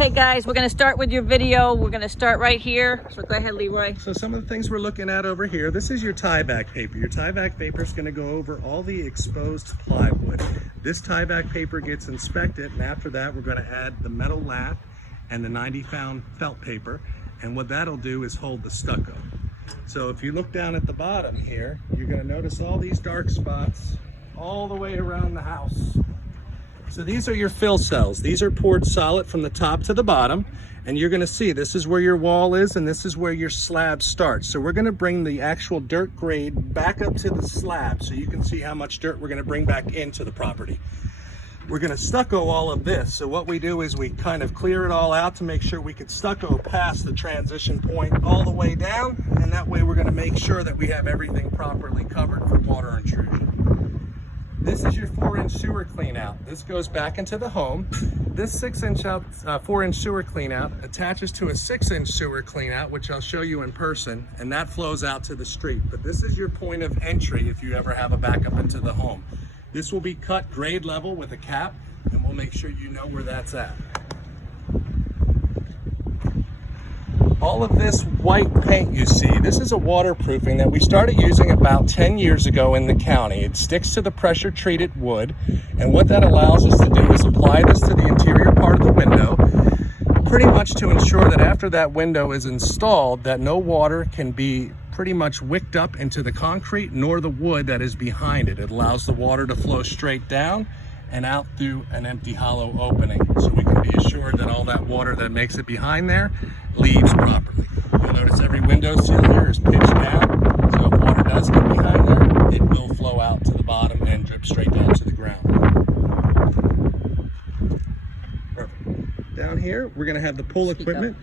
Okay guys, we're gonna start with your video. We're gonna start right here. So go ahead, Leroy. So some of the things we're looking at over here, this is your tie-back paper. Your tie-back paper is gonna go over all the exposed plywood. This tie-back paper gets inspected, and after that, we're gonna add the metal lat and the 90-pound felt paper. And what that'll do is hold the stucco. So if you look down at the bottom here, you're gonna notice all these dark spots all the way around the house. So these are your fill cells. These are poured solid from the top to the bottom. And you're gonna see this is where your wall is and this is where your slab starts. So we're gonna bring the actual dirt grade back up to the slab so you can see how much dirt we're gonna bring back into the property. We're gonna stucco all of this. So what we do is we kind of clear it all out to make sure we could stucco past the transition point all the way down. And that way we're gonna make sure that we have everything properly covered for water intrusion. This is your 4-inch sewer clean out. This goes back into the home. This 4-inch sewer clean out attaches to a 6-inch sewer clean out, which I'll show you in person, and that flows out to the street. But this is your point of entry if you ever have a backup into the home. This will be cut grade level with a cap, and we'll make sure you know where that's at. All of this white paint you see, this is a waterproofing that we started using about 10 years ago in the county. It sticks to the pressure treated wood, and what that allows us to do is apply this to the interior part of the window, pretty much to ensure that after that window is installed, that no water can be pretty much wicked up into the concrete nor the wood that is behind it. It allows the water to flow straight down and out through an empty hollow opening, so we can be assured that all that water that makes it behind there leaves properly. You'll notice every window sill here is pitched down, so if water does get behind there, it will flow out to the bottom and drip straight down to the ground. Perfect. Down here, we're gonna have the pool equipment.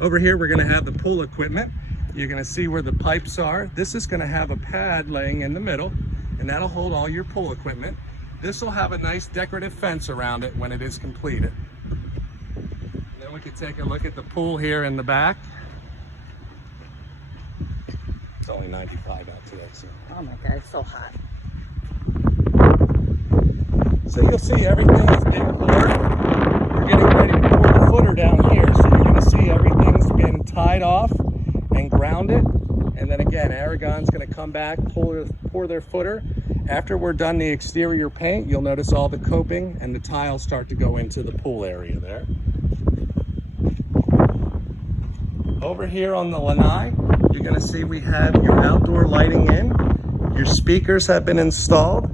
Over here, we're gonna have the pool equipment. You're gonna see where the pipes are. This is gonna have a pad laying in the middle, and that'll hold all your pool equipment. This will have a nice decorative fence around it when it is completed. Then we can take a look at the pool here in the back. It's only 95 out today, so. Oh my God, it's so hot. So you'll see everything has been poured. We're getting ready to pour the footer down here. So you're gonna see everything's been tied off and grounded. And then again, Aragon's gonna come back, pour their footer. After we're done the exterior paint, you'll notice all the coping and the tiles start to go into the pool area there. Over here on the lanai, you're gonna see we have your outdoor lighting in. Your speakers have been installed.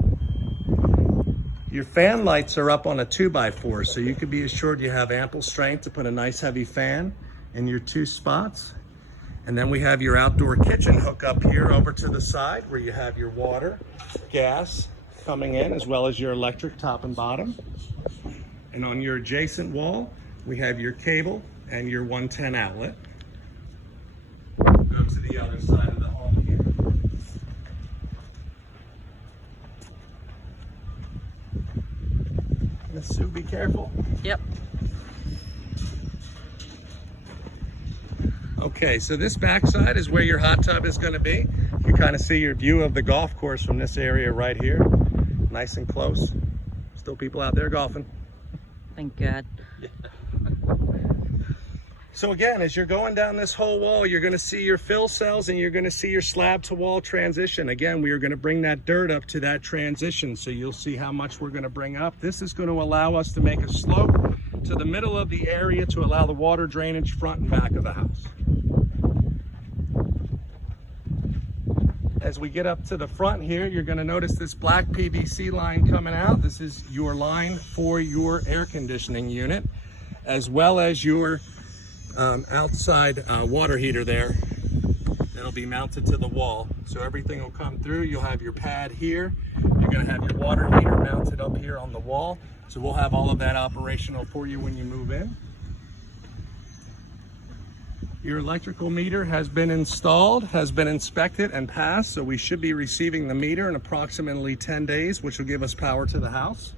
Your fan lights are up on a 2x4, so you can be assured you have ample strength to put a nice heavy fan in your 2 spots. And then we have your outdoor kitchen hook up here over to the side where you have your water, gas coming in, as well as your electric top and bottom. And on your adjacent wall, we have your cable and your 110 outlet. Go to the other side of the home here. Miss Sue, be careful. Yep. Okay, so this backside is where your hot tub is going to be. You can kind of see your view of the golf course from this area right here. Nice and close. Still people out there golfing. Thank God. So again, as you're going down this whole wall, you're going to see your fill cells and you're going to see your slab to wall transition. Again, we are going to bring that dirt up to that transition, so you'll see how much we're going to bring up. This is going to allow us to make a slope to the middle of the area to allow the water drainage front and back of the house. As we get up to the front here, you're going to notice this black PVC line coming out. This is your line for your air conditioning unit, as well as your outside water heater there. That'll be mounted to the wall. So everything will come through. You'll have your pad here. You're going to have your water heater mounted up here on the wall. So we'll have all of that operational for you when you move in. Your electrical meter has been installed, has been inspected and passed, so we should be receiving the meter in approximately 10 days, which will give us power to the house.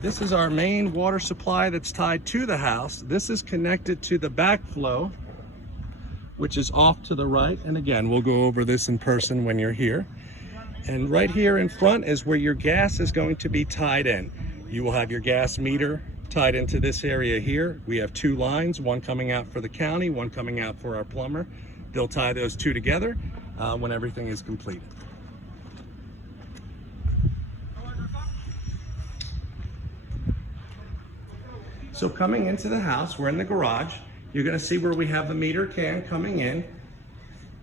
This is our main water supply that's tied to the house. This is connected to the backflow, which is off to the right. And again, we'll go over this in person when you're here. And right here in front is where your gas is going to be tied in. You will have your gas meter tied into this area here. We have 2 lines, one coming out for the county, one coming out for our plumber. They'll tie those 2 together when everything is completed. So coming into the house, we're in the garage. You're gonna see where we have the meter can coming in.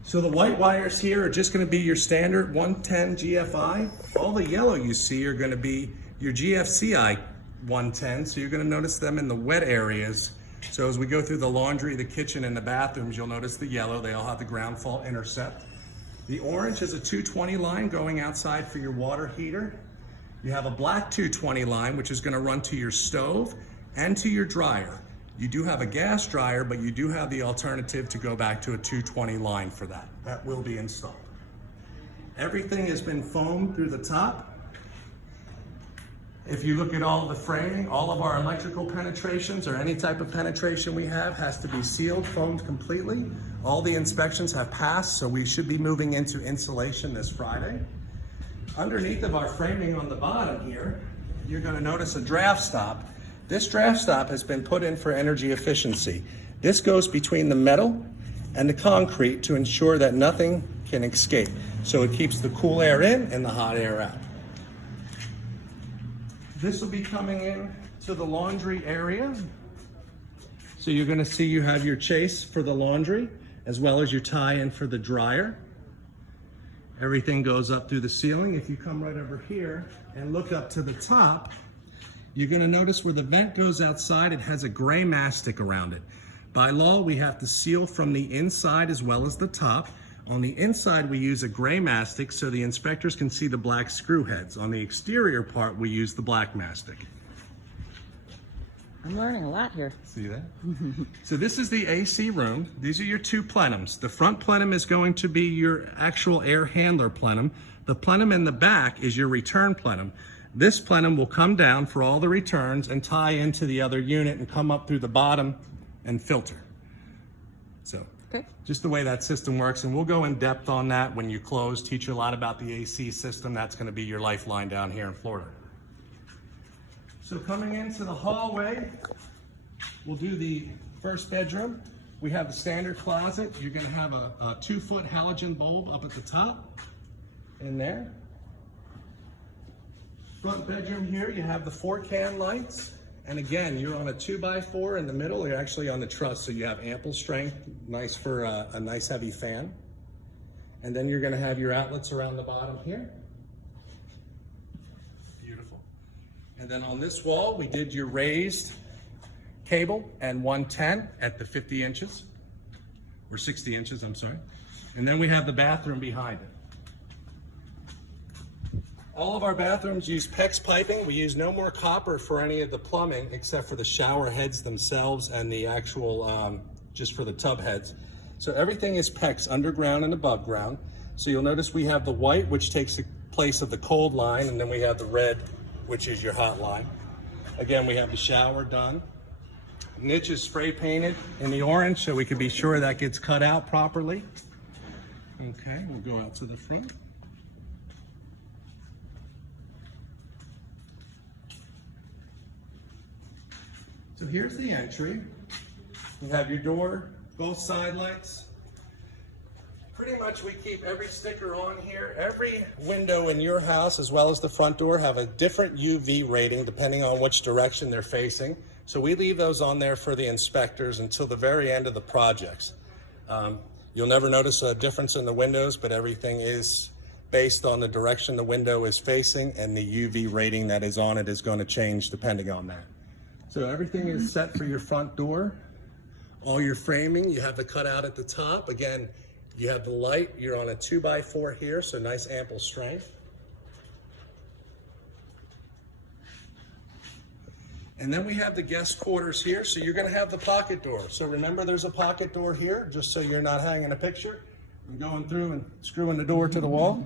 So the white wires here are just gonna be your standard 110 GFI. All the yellow you see are gonna be your GFCI 110. So you're gonna notice them in the wet areas. So as we go through the laundry, the kitchen, and the bathrooms, you'll notice the yellow. They all have the ground fault intercept. The orange is a 220 line going outside for your water heater. You have a black 220 line, which is gonna run to your stove and to your dryer. You do have a gas dryer, but you do have the alternative to go back to a 220 line for that. That will be installed. Everything has been foamed through the top. If you look at all of the framing, all of our electrical penetrations or any type of penetration we have has to be sealed, foamed completely. All the inspections have passed, so we should be moving into insulation this Friday. Underneath of our framing on the bottom here, you're gonna notice a draft stop. This draft stop has been put in for energy efficiency. This goes between the metal and the concrete to ensure that nothing can escape. So it keeps the cool air in and the hot air out. This will be coming in to the laundry area. So you're gonna see you have your chase for the laundry as well as your tie-in for the dryer. Everything goes up through the ceiling. If you come right over here and look up to the top, you're gonna notice where the vent goes outside, it has a gray mastic around it. By law, we have to seal from the inside as well as the top. On the inside, we use a gray mastic so the inspectors can see the black screw heads. On the exterior part, we use the black mastic. I'm learning a lot here. See that? So this is the AC room. These are your 2 plenums. The front plenum is going to be your actual air handler plenum. The plenum in the back is your return plenum. This plenum will come down for all the returns and tie into the other unit and come up through the bottom and filter. So just the way that system works, and we'll go in depth on that when you close, teach you a lot about the AC system. That's gonna be your lifeline down here in Florida. So coming into the hallway, we'll do the first bedroom. We have the standard closet. You're gonna have a 2-foot halogen bulb up at the top in there. Front bedroom here, you have the 4 can lights. And again, you're on a 2x4 in the middle. You're actually on the truss, so you have ample strength, nice for a nice heavy fan. And then you're gonna have your outlets around the bottom here. Beautiful. And then on this wall, we did your raised cable and 110 at the 50 inches, or 60 inches, I'm sorry. And then we have the bathroom behind it. All of our bathrooms use PEX piping. We use no more copper for any of the plumbing except for the shower heads themselves and the actual, just for the tub heads. So everything is PEX, underground and above ground. So you'll notice we have the white, which takes the place of the cold line, and then we have the red, which is your hot line. Again, we have the shower done. Niche is spray painted in the orange so we can be sure that gets cut out properly. Okay, we'll go out to the front. So here's the entry. You have your door, both side lights. Pretty much we keep every sticker on here. Every window in your house, as well as the front door, have a different UV rating depending on which direction they're facing. So we leave those on there for the inspectors until the very end of the projects. You'll never notice a difference in the windows, but everything is based on the direction the window is facing, and the UV rating that is on it is going to change depending on that. So everything is set for your front door. All your framing, you have the cutout at the top. Again, you have the light. You're on a 2x4 here, so nice ample strength. And then we have the guest quarters here, so you're gonna have the pocket door. So remember there's a pocket door here, just so you're not hanging a picture and going through and screwing the door to the wall.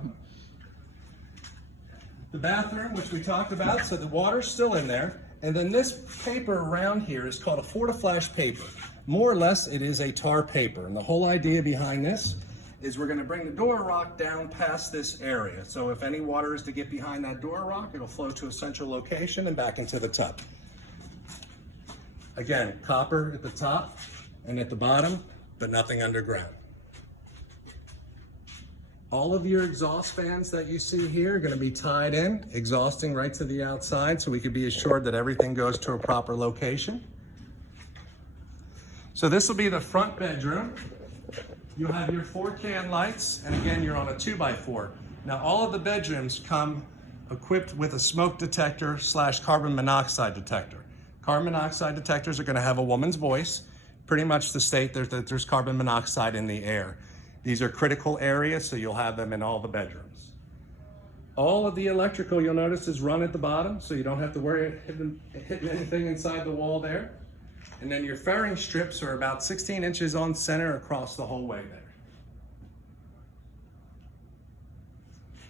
The bathroom, which we talked about, so the water's still in there. And then this paper around here is called a Fortiflash paper. More or less, it is a tar paper. And the whole idea behind this is we're going to bring the door rock down past this area. So if any water is to get behind that door rock, it'll flow to a central location and back into the tub. Again, copper at the top and at the bottom, but nothing underground. All of your exhaust fans that you see here are going to be tied in, exhausting right to the outside, so we can be assured that everything goes to a proper location. So this will be the front bedroom. You'll have your 4 can lights, and again, you're on a 2x4. Now, all of the bedrooms come equipped with a smoke detector / carbon monoxide detector. Carbon monoxide detectors are going to have a woman's voice, pretty much to state that there's carbon monoxide in the air. These are critical areas, so you'll have them in all the bedrooms. All of the electrical, you'll notice, is run at the bottom, so you don't have to worry hitting anything inside the wall there. And then your fairing strips are about 16 inches on center across the whole way there.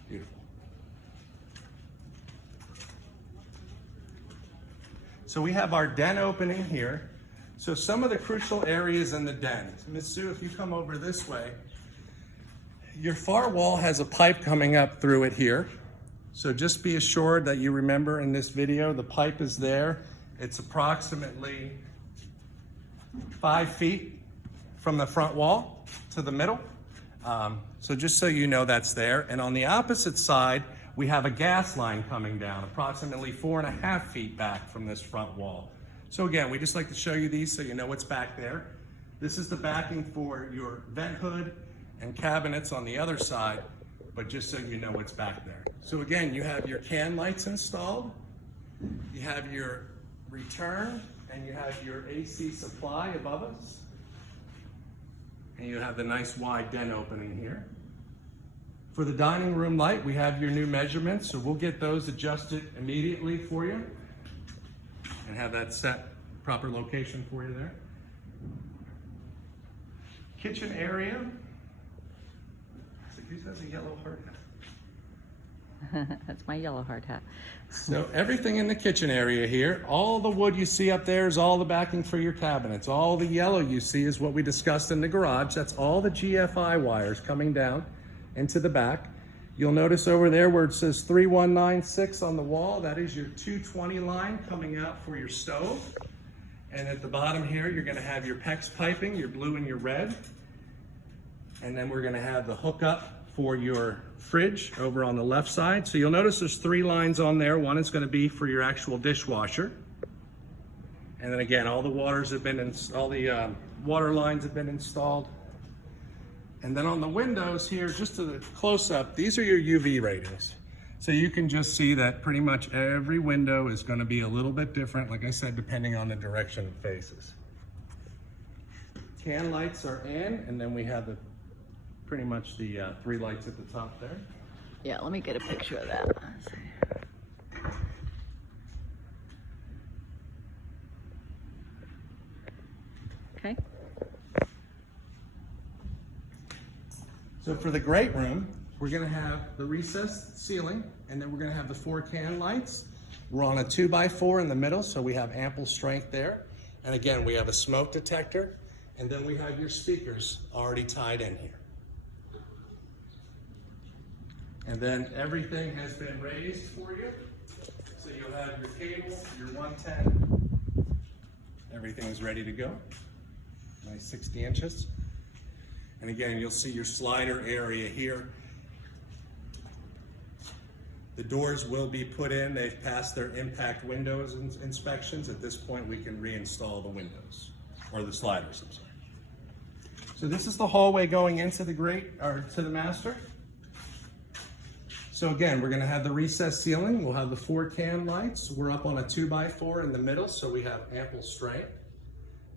Beautiful. So we have our den opening here. So some of the crucial areas in the den. So Ms. Sue, if you come over this way, your far wall has a pipe coming up through it here. So just be assured that you remember in this video, the pipe is there. It's approximately 5 feet from the front wall to the middle. So just so you know that's there. And on the opposite side, we have a gas line coming down approximately 4.5 feet back from this front wall. So again, we just like to show you these so you know what's back there. This is the backing for your vent hood and cabinets on the other side, but just so you know what's back there. So again, you have your can lights installed, you have your return, and you have your AC supply above us, and you have the nice wide den opening here. For the dining room light, we have your new measurements, so we'll get those adjusted immediately for you and have that set proper location for you there. Kitchen area. So who has a yellow hard hat? That's my yellow hard hat. So everything in the kitchen area here, all the wood you see up there is all the backing for your cabinets. All the yellow you see is what we discussed in the garage. That's all the GFI wires coming down into the back. You'll notice over there where it says 3196 on the wall, that is your 220 line coming out for your stove. And at the bottom here, you're gonna have your PEX piping, your blue and your red. And then we're gonna have the hookup for your fridge over on the left side. So you'll notice there's 3 lines on there. One is gonna be for your actual dishwasher. And then again, all the water lines have been installed. And then on the windows here, just to the close up, these are your UV ratings. So you can just see that pretty much every window is gonna be a little bit different, like I said, depending on the direction it faces. Can lights are in, and then we have pretty much the 3 lights at the top there. Yeah, let me get a picture of that. Okay. So for the great room, we're gonna have the recessed ceiling, and then we're gonna have the 4 can lights. We're on a 2x4 in the middle, so we have ample strength there. And again, we have a smoke detector, and then we have your speakers already tied in here. And then everything has been raised for you. So you'll have your cable, your 110. Everything's ready to go. Nice 60 inches. And again, you'll see your slider area here. The doors will be put in. They've passed their impact windows inspections. At this point, we can reinstall the windows, or the sliders, I'm sorry. So this is the hallway going into the to the master. So again, we're gonna have the recessed ceiling. We'll have the 4 can lights. We're up on a 2x4 in the middle, so we have ample strength.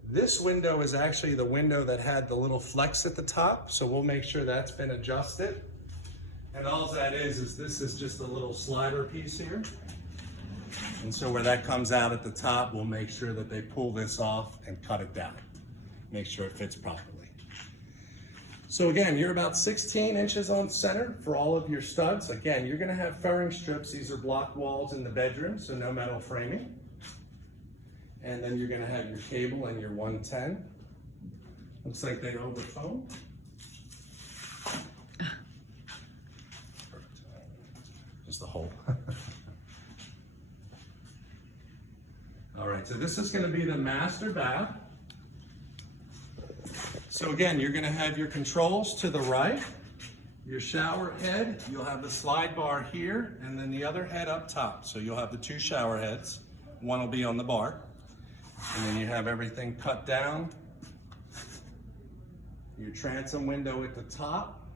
This window is actually the window that had the little flex at the top, so we'll make sure that's been adjusted. And all that is this is just a little slider piece here. And so where that comes out at the top, we'll make sure that they pull this off and cut it down. Make sure it fits properly. So again, you're about 16 inches on center for all of your studs. Again, you're gonna have fairing strips. These are block walls in the bedroom, so no metal framing. And then you're gonna have your cable and your 110. Looks like they over foam. the hole. All right, so this is going to be the master bath. So again, you're going to have your controls to the right, your shower head, you'll have the slide bar here, and then the other head up top. So you'll have the 2 shower heads. One will be on the bar. And then you have everything cut down. Your transom window at the top.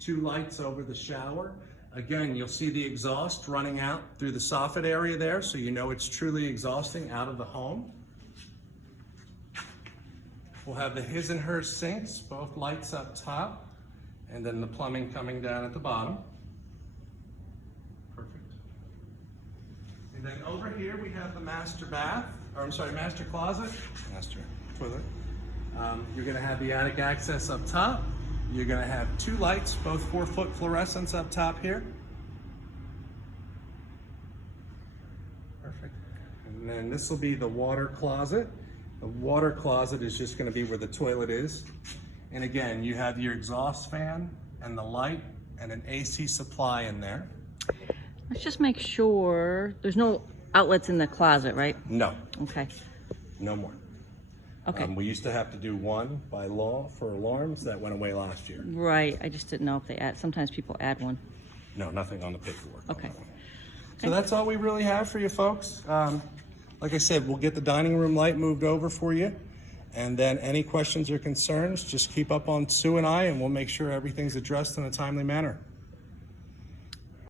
2 lights over the shower. Again, you'll see the exhaust running out through the soffit area there, so you know it's truly exhausting out of the home. We'll have the his and her sinks, both lights up top, and then the plumbing coming down at the bottom. Perfect. And then over here we have the master bath, or I'm sorry, master closet, master toilet. You're gonna have the attic access up top. You're gonna have 2 lights, both 4-foot fluorescents up top here. Perfect. And then this will be the water closet. The water closet is just gonna be where the toilet is. And again, you have your exhaust fan and the light and an AC supply in there. Let's just make sure there's no outlets in the closet, right? No, Okay. no more. Okay. We used to have to do 1 by law for alarms. That went away last year. Right. I just didn't know if they add. Sometimes people add one. No, nothing on the paperwork. Okay. So that's all we really have for you folks. Like I said, we'll get the dining room light moved over for you. And then any questions or concerns, just keep up on Sue and I, and we'll make sure everything's addressed in a timely manner.